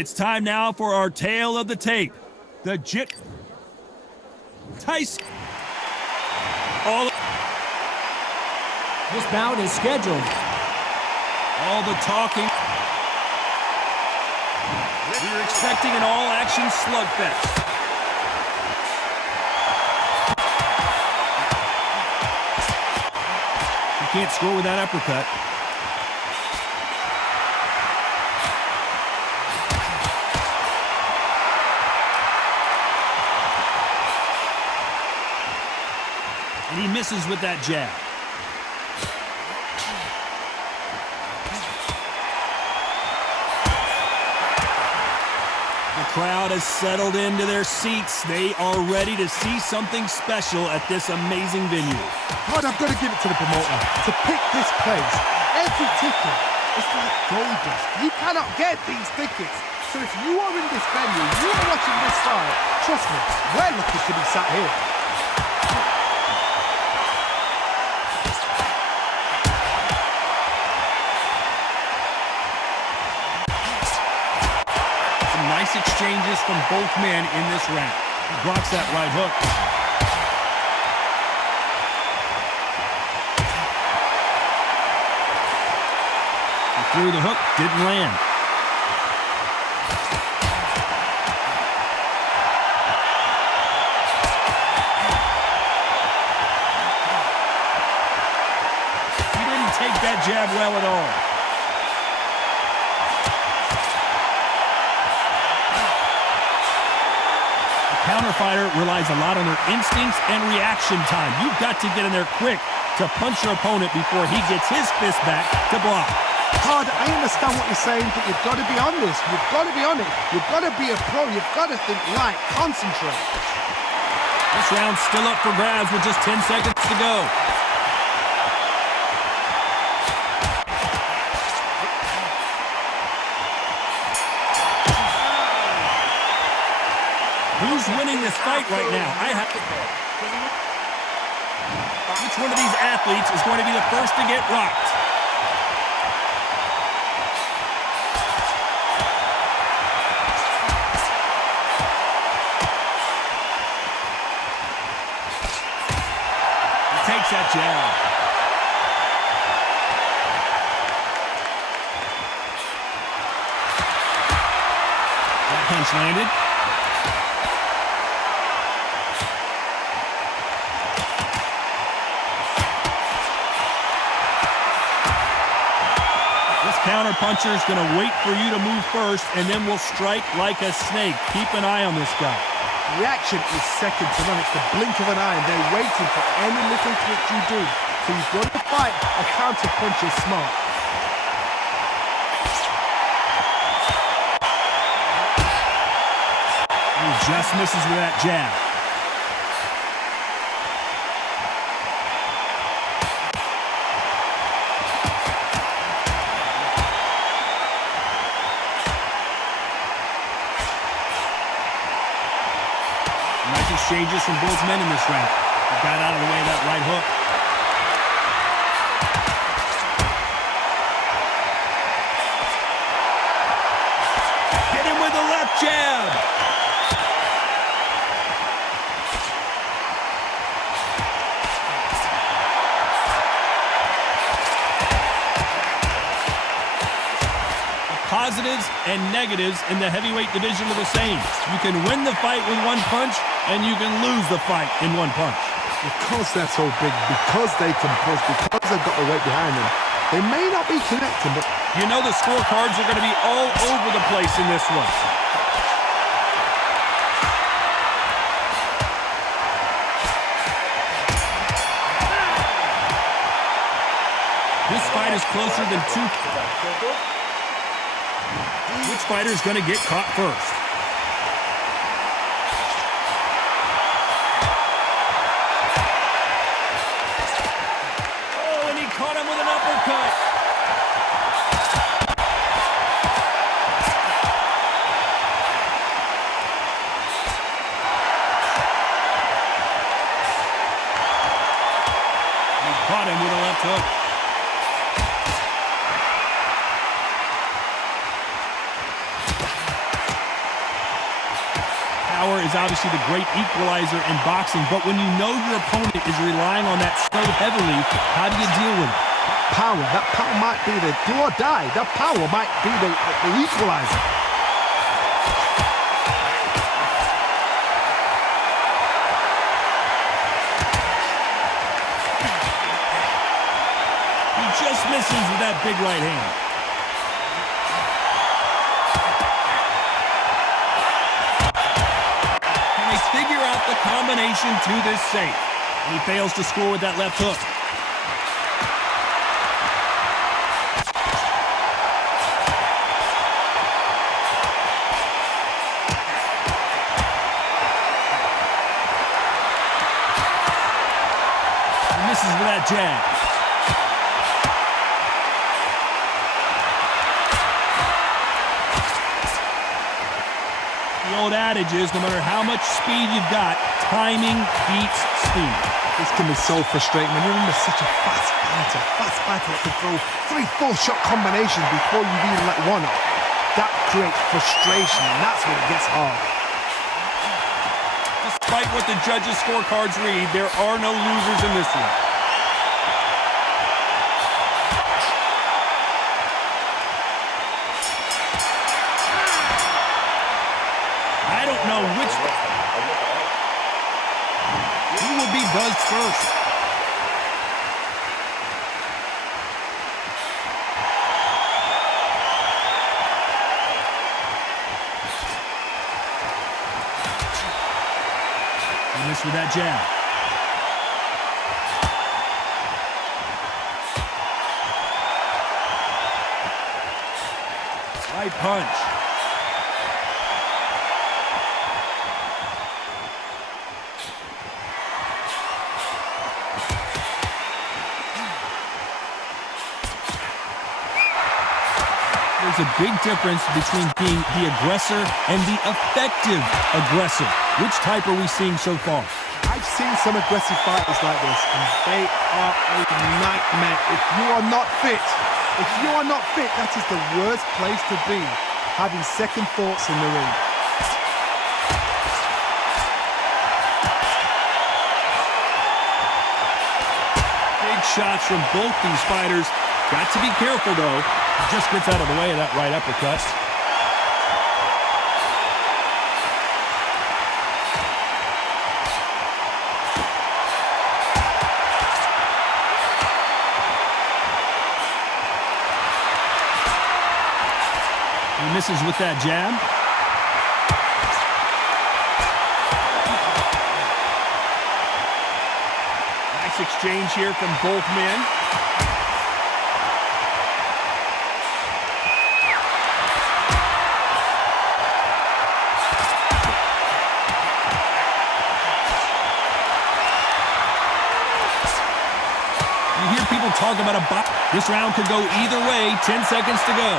It's time now for our tale of the tape. The Tyson. This bout is scheduled. All the talking. We're expecting an all-action slugfest. You can't score with that uppercut. And he misses with that jab. The crowd has settled into their seats. They are ready to see something special at this amazing venue. God, I've got to give it to the promoter. To pick this place, every ticket, it's like gold dust. You cannot get these tickets. So if you are in this venue, you are watching this fight, trust me, we're lucky to be sat here. Nice exchanges from both men in this round. He blocks that right hook. He threw the hook, didn't land. He didn't take that jab well at all. Counter fighter relies a lot on their instincts and reaction time. You've got to get in there quick to punch your opponent before he gets his fist back to block. Todd, I understand what you're saying, but you've got to be on this. You've got to be on it. You've got to be a pro. You've got to think light, concentrate. This round's still up for grabs with just 10 seconds to go. Who's winning this fight right now? Which one of these athletes is going to be the first to get rocked? He takes that jab. That punch landed. Counter puncher is going to wait for you to move first, and then will strike like a snake. Keep an eye on this guy. Reaction is second to none. It's the blink of an eye, and they're waiting for any little twitch you do. So you've got to fight a counter puncher smart. He just misses with that jab. Exchanges from both men in this round. He got out of the way of that right hook. Hit him with the left jab. The positives and negatives in the heavyweight division are the same. You can win the fight with one punch, and you can lose the fight in one punch. Because they're so big, because they can push, because they've got the weight behind them, they may not be connecting, but... You know the scorecards are going to be all over the place in this one. This fight is closer than two. Which fighter is going to get caught first? Caught him with an uppercut. He caught him with a left hook. Power is obviously the great equalizer in boxing, but when you know your opponent is relying on that so heavily, how do you deal with it? That power might be the do or die. That power might be the equalizer. He just misses with that big right hand. Can they figure out the combination to this safe? And he fails to score with that left hook. Misses with that jab. The old adage is, no matter how much speed you've got, timing beats speed. This can be so frustrating when you're under such a fast fighter that can throw 3-4 shot combinations before you even let one off. That creates frustration, and that's when it gets hard. Despite what the judges' scorecards read, there are no losers in this one. I don't know which who will be buzzed first. He missed with that jab. Right punch. There's a big difference between being the aggressor and the effective aggressor. Which type are we seeing so far? I've seen some aggressive fighters like this, and they are a nightmare. If you are not fit, that is the worst place to be, having second thoughts in the ring. Big shots from both these fighters. Got to be careful, though. Just gets out of the way of that right uppercut. He misses with that jab. Nice exchange here from both men. Talk about a box. This round could go either way. 10 seconds to go.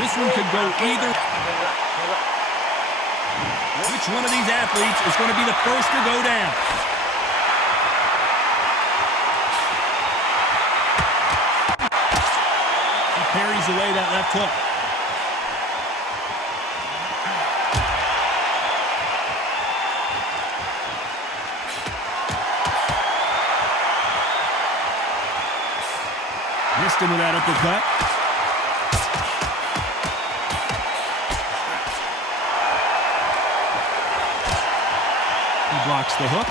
This one could go either. Which one of these athletes is going to be the first to go down? He parries away that left hook. Missed him with that uppercut. He blocks the hook.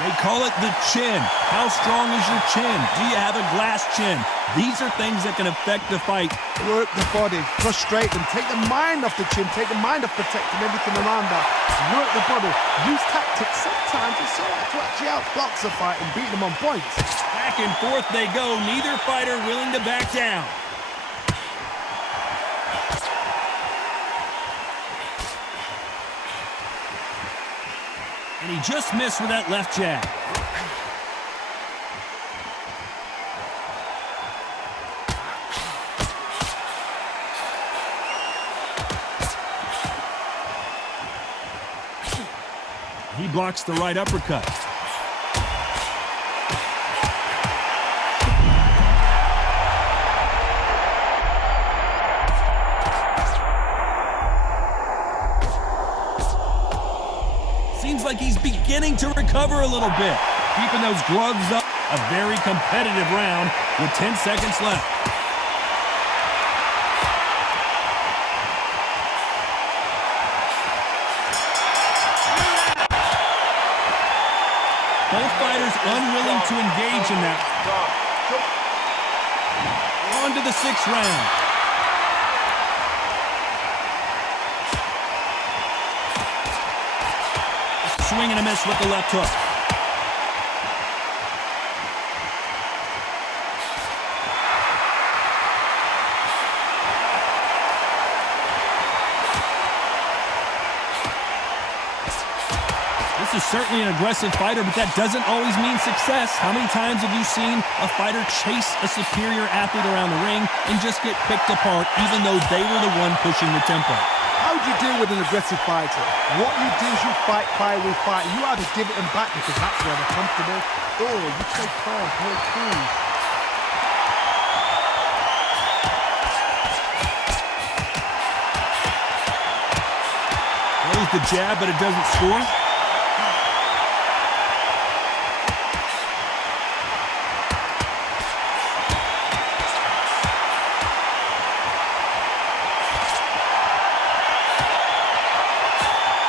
They call it the chin. How strong is your chin? Do you have a glass chin? These are things that can affect the fight. Work the body, frustrate them, take the mind off the chin, take the mind off protecting everything around that. Work the body, use tactics. Sometimes it's all right to actually outbox a fight and beat them on points. Back and forth they go, neither fighter willing to back down. And he just missed with that left jab. He blocks the right uppercut. Seems like he's beginning to recover a little bit. Keeping those gloves up. A very competitive round with 10 seconds left. Both fighters unwilling to engage in that. On to the 6th round. Swing and a miss with the left hook. This is certainly an aggressive fighter, but that doesn't always mean success. How many times have you seen a fighter chase a superior athlete around the ring and just get picked apart even though they were the one pushing the tempo? How do you deal with an aggressive fighter? What you do is you fight fire with fire. You either give it them back because that's where they're comfortable, or you take calm, play cool. Throws the jab, but it doesn't score.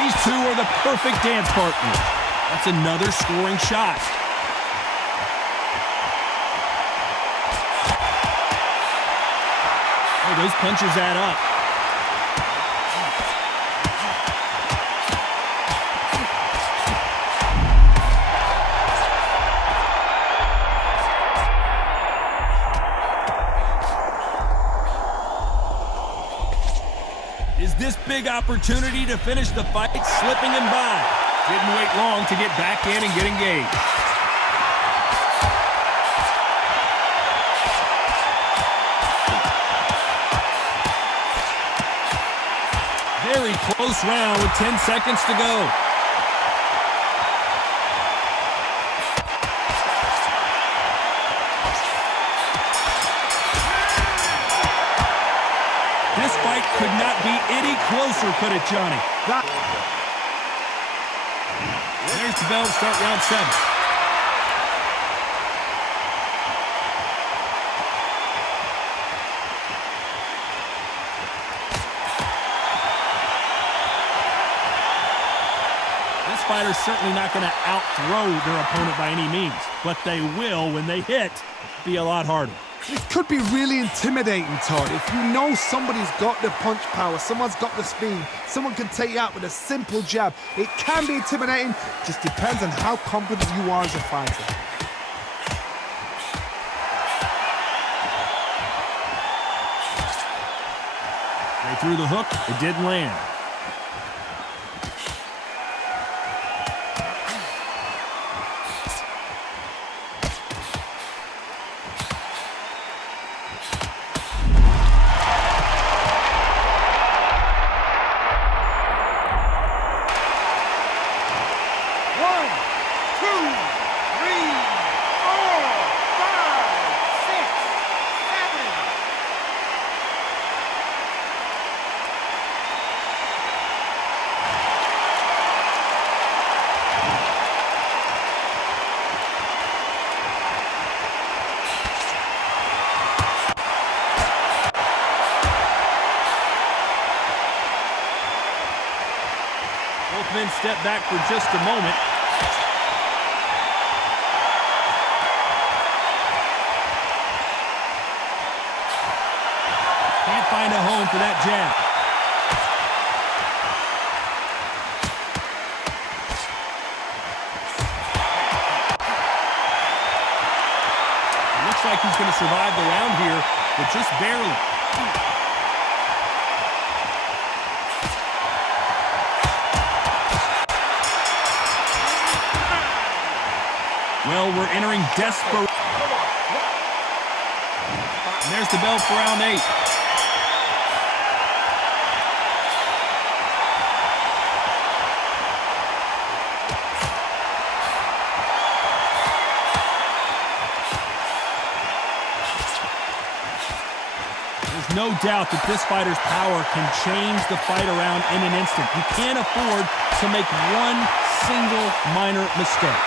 These two are the perfect dance partners. That's another scoring shot. Oh, those punches add up. Is this big opportunity to finish the fight slipping him by? Didn't wait long to get back in and get engaged. Very close round with 10 seconds to go. This fight could not be any closer, could it, Johnny? There's the bell to start round 7. This fighter's certainly not going to out-throw their opponent by any means, but they will, when they hit, be a lot harder. This could be really intimidating, Todd. If you know somebody's got the punch power, someone's got the speed, someone can take you out with a simple jab. It can be intimidating, just depends on how confident you are as a fighter. They threw the hook, it didn't land. Both men step back for just a moment. Can't find a home for that jab. It looks like he's going to survive the round here, but just barely. Well, we're entering desperate. And there's the bell for round 8. no doubt that this fighter's power can change the fight around in an instant. You can't afford to make one single minor mistake.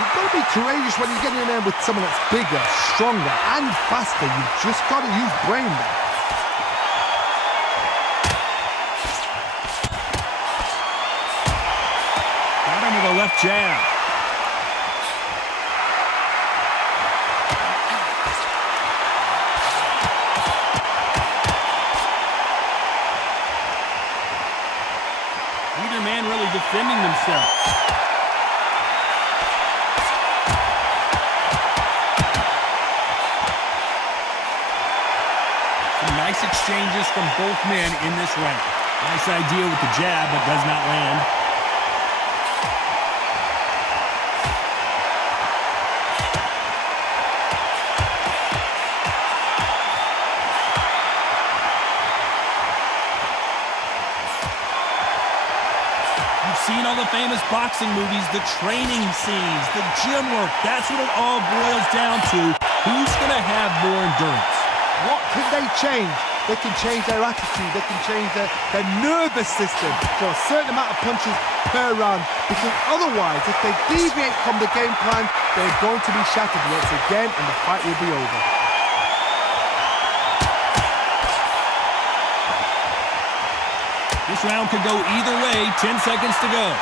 You've got to be courageous when you're getting in there with someone that's bigger, stronger, and faster. You've just got to use brain there. Got him with a left jab. Neither man really defending themselves. Nice exchanges from both men in this round. Nice idea with the jab, but does not land. You've seen all the famous boxing movies, the training scenes, the gym work. That's what it all boils down to. Who's going to have more endurance? What can they change? They can change their attitude. They can change their nervous system for a certain amount of punches per round. Because otherwise, if they deviate from the game plan, they're going to be shattered once again and the fight will be over. This round could go either way. 10 seconds to go.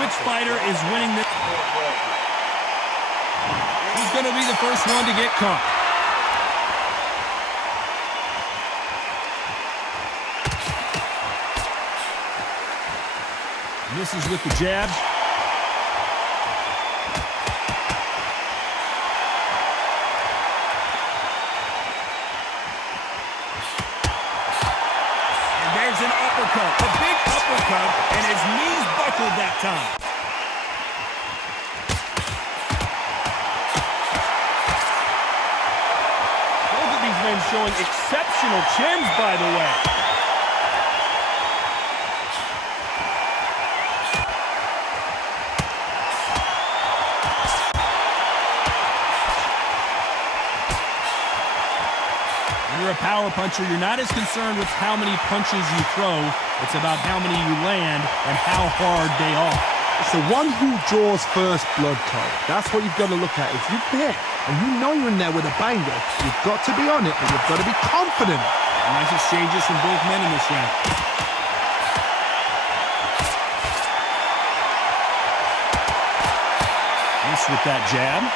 Which fighter is winning this? Who's going to be the first one to get caught? Misses with the jab. And there's an uppercut. A big uppercut, and his knees buckled that time. Both of these men showing exceptional chins, by the way. When you're a power puncher, you're not as concerned with how many punches you throw. It's about how many you land and how hard they are. It's the one who draws first blood, Cole. That's what you've got to look at. If you've hit and you know you're in there with a banger, you've got to be on it and you've got to be confident. Nice exchanges from both men in this round. Miss with that jab.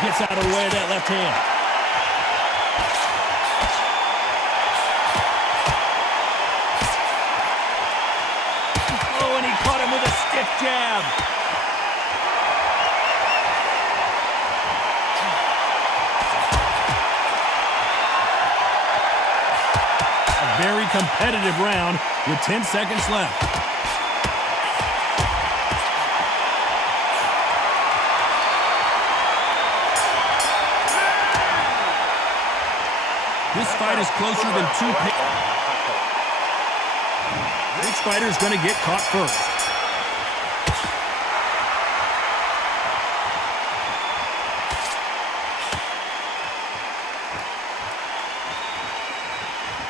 Gets out of the way of that left hand. Oh, and he caught him with a stiff jab. A very competitive round with 10 seconds left. This fight is closer than two picks. Which fighter is going to get caught first?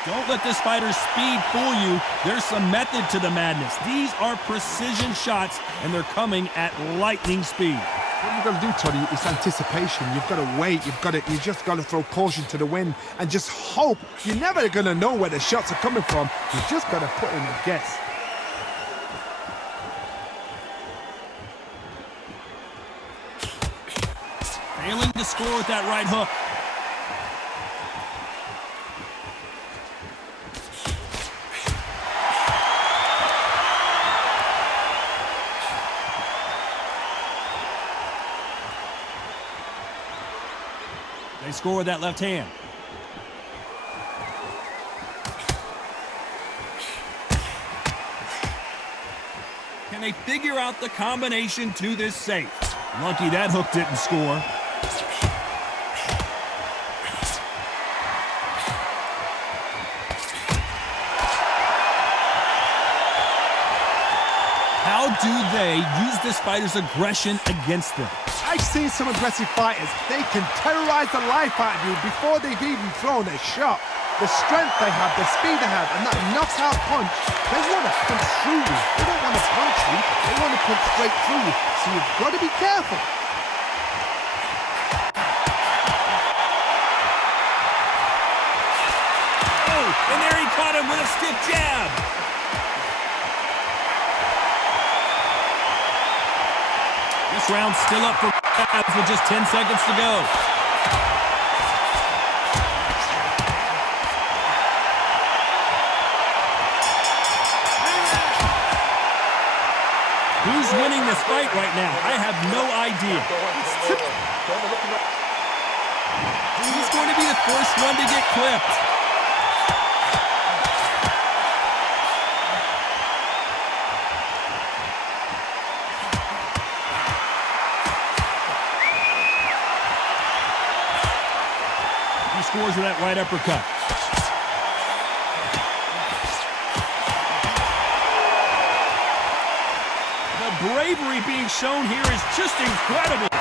Don't let this fighter's speed fool you. There's some method to the madness. These are precision shots, and they're coming at lightning speed. What you've got to do, Tony, is anticipation. You've got to wait. You just got to throw caution to the wind and just hope. You're never going to know where the shots are coming from. You just got to put in a guess. Failing to score with that right hook. They score with that left hand. Can they they figure out the combination to this safe. Lucky that hook didn't score. How do they use this fighter's aggression against them? I've seen some aggressive fighters. They can terrorize the life out of you before they've even thrown a shot. The strength they have, the speed they have, and that knockout punch, they want to punch through you. They don't want to punch you, they want to punch straight through you. So you've got to be careful. Oh, and there he caught him with a stiff jab. This round's still up for grabs with just 10 seconds to go. Who's winning this fight right now? I have no idea. He's going to be the first one to get clipped. He scores with that right uppercut. Bravery being shown here is just incredible.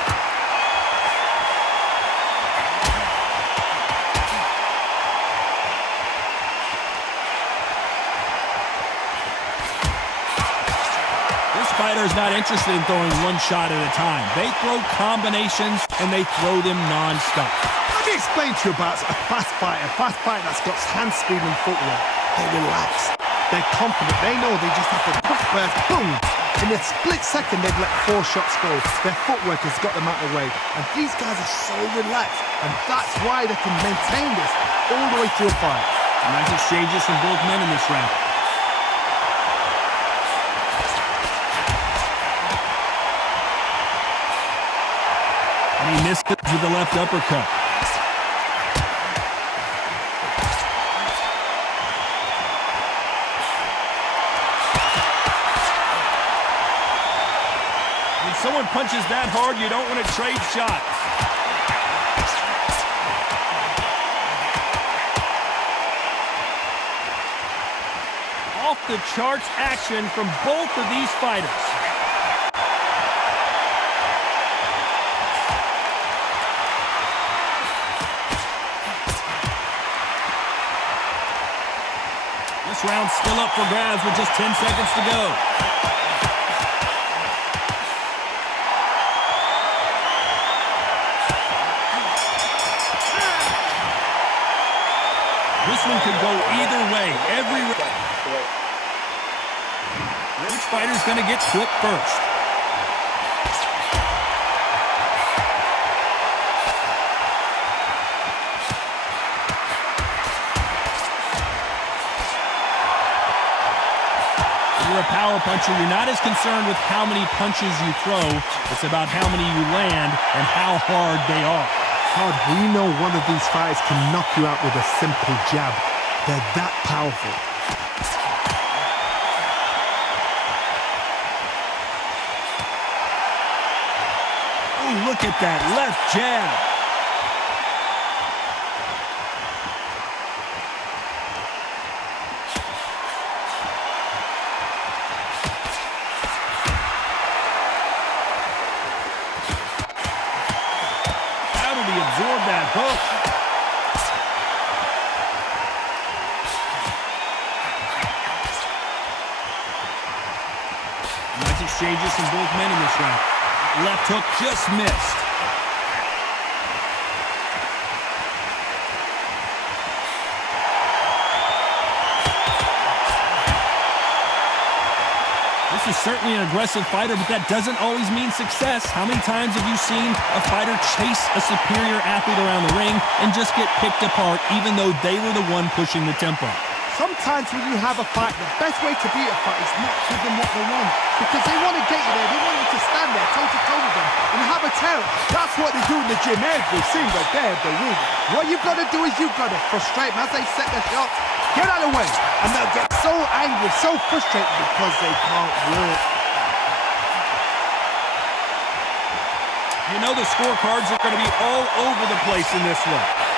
This fighter is not interested in throwing one shot at a time. They throw combinations and they throw them non-stop. Let me explain to you about a fast fighter that's got hand speed and footwork. They're relaxed. They're confident. They know they just have to quick burst, boom. In a split second, they've let 4 shots go. Their footwork has got them out of the way. And these guys are so relaxed. And that's why they can maintain this all the way through a fight. Nice exchanges from both men in this round. And he missed it with the left uppercut. Someone punches that hard, you don't want to trade shots. Off the charts action from both of these fighters. This round's still up for grabs with just 10 seconds to go. This one could go either way. Which fighter's going to get clipped first? If you're a power puncher, you're not as concerned with how many punches you throw. It's about how many you land and how hard they are. Todd, we know one of these fighters can knock you out with a simple jab. They're that powerful. Oh, look at that left jab. Absorb that hook. Nice exchanges from both men in this round. Left hook just missed. This is certainly an aggressive fighter, but that doesn't always mean success. How many times have you seen a fighter chase a superior athlete around the ring and just get picked apart, even though they were the one pushing the tempo? Sometimes when you have a fight, the best way to beat a fight is not give them what they want. Because they want to get you there, they want you to stand there toe-to-toe with them and have a terror. That's what they do in the gym every single day of the week. What you've got to do is you've got to frustrate them as they set their shots. Get out of the way. And they'll get so angry, so frustrated because they can't work. You know the scorecards are going to be all over the place in this one.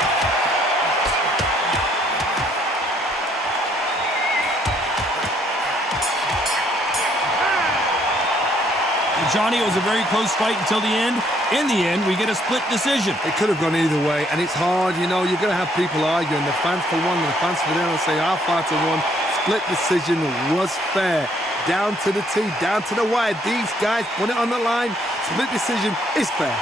Johnny, it was a very close fight until the end. In the end, we get a split decision. It could have gone either way, and it's hard, you know, you're going to have people arguing, the fans for one and the fans for the other, say our fighter won. Split decision was fair. Down to the T, down to the wire. These guys put it on the line. Split decision is fair.